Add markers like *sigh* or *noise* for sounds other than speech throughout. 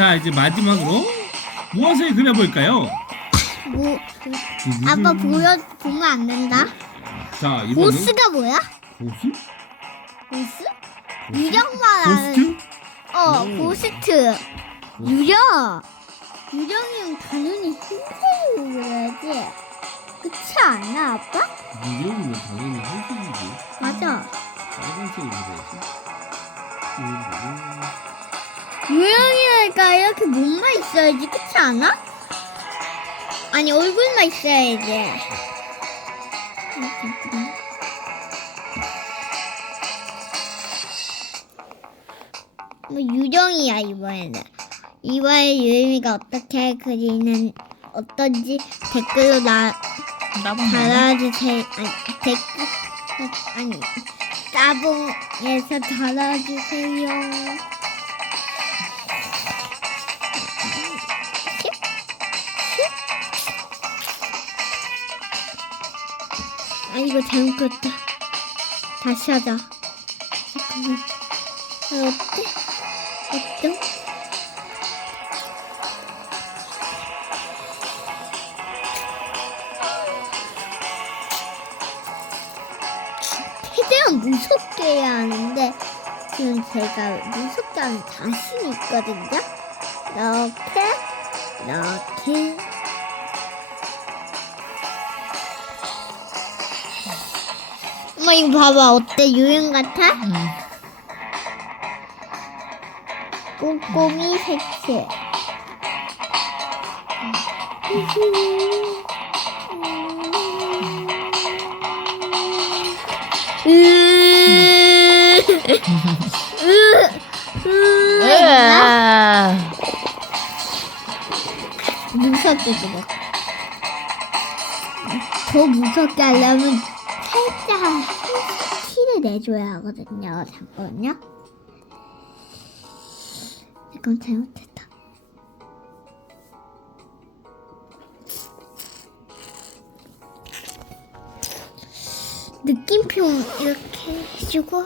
자 이제 마지막으로 무엇을 그려볼까요? 뭐 아빠 보여 보면 안 된다. 자 이번엔 보스가 뭐야? 보스? 보스? 유령만. 보스트? 어 오. 보스트. 유령. 유령이면 당연히 흰색으로 그려야지. 그렇지 않나 아빠? 유령이면 당연히 흰색이지 맞아. 빨간색으로 그려야지 유령 이니까 이렇게 몸만 있어야지 그렇지 않아? 아니 얼굴만 있어야지. 뭐 유령이야 이번에는. 이번에 유림이가 어떻게 그리는 어떤지 댓글로 나 달아주세요. 아니 댓글 아니 따봉에서 달아주세요. 아 이거 잘못 그렸다. 다시 하자. 잠깐만. 아, 어때? 어때? 최대한 무섭게 해야 하는데 지금 제가 무섭게 하는 자신이 있거든요. 이렇게 이렇게 엄마 이거 봐봐. 어때? 유행 같아? 꼼꼼히 색칠 으아. 무섭게 그래. 더 무섭게 하려면 살짝 티를 내줘야 하거든요. 잠깐만요. 잠깐 잘못했다. 느낌표 이렇게 해주고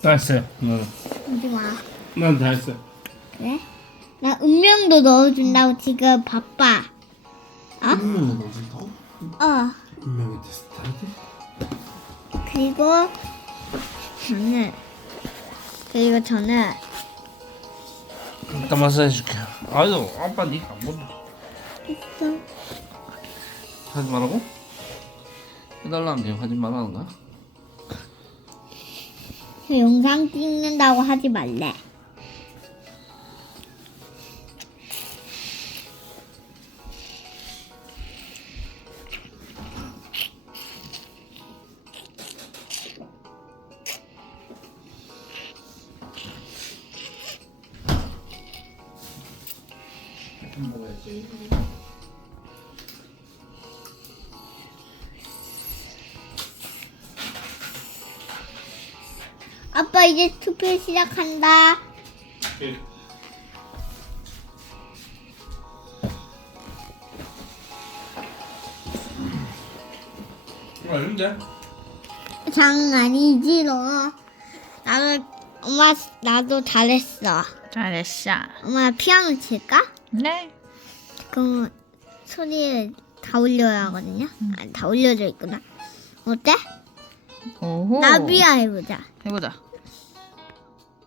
다 했어요 응. 어디 와. 난다 했어요 그래? 나 운명도 넣어준다고 지금 바빠. 어? 뭐지 더? 어. 운명의 테스트 그리고 저는 그리고 저는 일단 마사지 해줄게 아유 아빠 니가 안 본다 있어. 하지 말라고? 해달라는 게 하지 말라는 거야? 그 영상 찍는다고 하지 말래. 아빠 이제 투표 시작한다. 아닌데? 장난이지 너. 나도 엄마 나도 잘했어. 잘했어. 엄마 피아노 칠까? 네. 그럼 소리를 다 올려야 하거든요. 아, 다 올려져 있구나. 어때? 오호. 나비야 해보자. 해보자.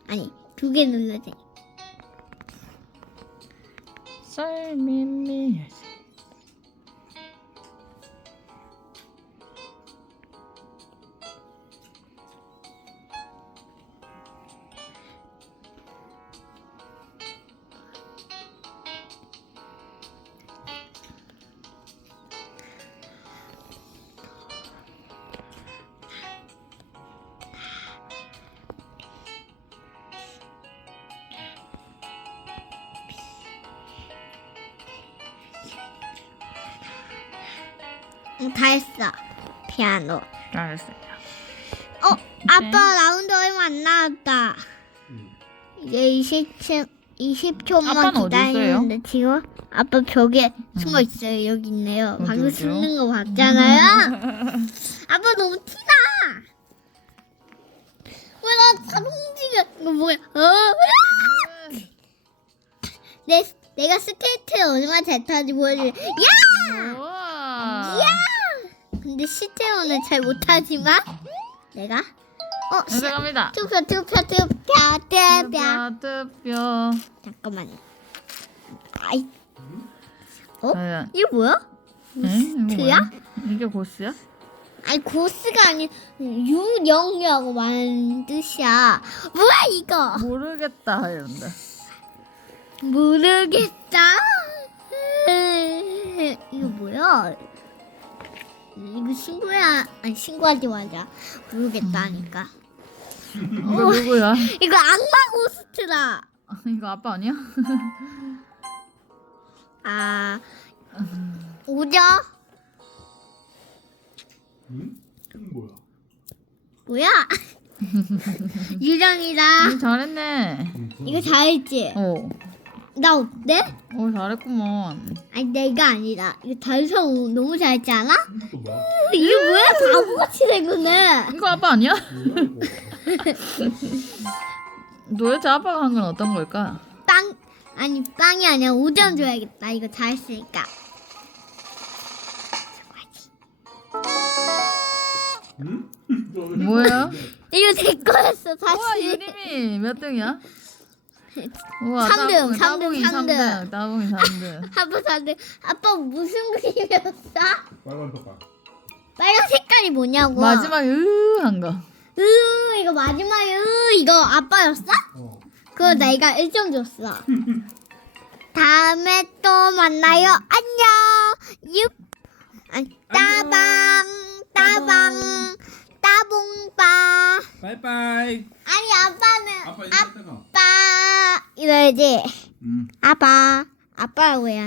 아니 두 개 눌러져. 썰미미. 응, 다 했어. 피아노. 잘했어요. 어, 아빠 라운드 얼마 안 나왔다. 이제 20초, 20초만 아빠는 어디 기다리는데 지금 아빠 벽에 숨어 있어요. 여기 있네요. 어디, 방금 어디요? 숨는 거 봤잖아요. *laughs* 아빠 너무 티나. 왜나 자동지가 이거 뭐야? 어? 내 내가 스케이트 얼마나 잘 타는지 보여줄. 야! 우와. 근데 실제로는 잘 못하지만 내가 어 시, 들어갑니다. 투표 투표 투표 투표 뼈, 뼈. 잠깐만요. 아이 어? 과연. 이거 뭐야? 응? 이거 트야? 뭐야? 이게 고스야? 아니 고스가 아니 유영이라고 말하는 뜻이야. 뭐야 이거? 모르겠다 이런데. 모르겠다. 이거 뭐야? 이거 신고야? 아니 신고하지 말자. 모르겠다니까. 이거 누구야? *laughs* 이거 악마 고스트다. *laughs* 이거 아빠 아니야? *laughs* 아 오죠? 응? 이건 뭐야? 뭐야? 유령이다. 응, 잘했네. 이거 잘했지? 어. 나 어때? 어 잘했구먼. 아니 내가 아니다. 이거 다른 사람 너무 잘했지 않아? 이거 뭐야? *laughs* 이게 뭐야 바보같이 생겼네. 이거 아빠 아니야? 뭐야 이거? 도대체 아빠가 한 건 어떤 걸까? 빵 아니 빵이 아니라 5점 줘야겠다. 이거 잘했으니까. 응? *laughs* 뭐야? 이거 내 거였어 우와 사실. 유림이 몇 등이야? 우와 삼 등, 따봉이, 삼 등, 따봉이 삼 등. 3등 따봉이 3등 *laughs* 아빠 다들 아빠 무슨 그림이었어? 빨간 색깔. 빨간 색깔이 뭐냐고. 마지막에 으한 거. 으 이거 마지막에 으 이거 아빠였어? 어. 그거 내가 1점 줬어. *laughs* 다음에 또 만나요. 안녕. 육. 아니, 따방, 따방, 따봉빠. 빠이빠이. 아니, 아빠는, 아빠 이거 음. 가 아빠. 이래야지. 응. 아빠. 아빠라고 해야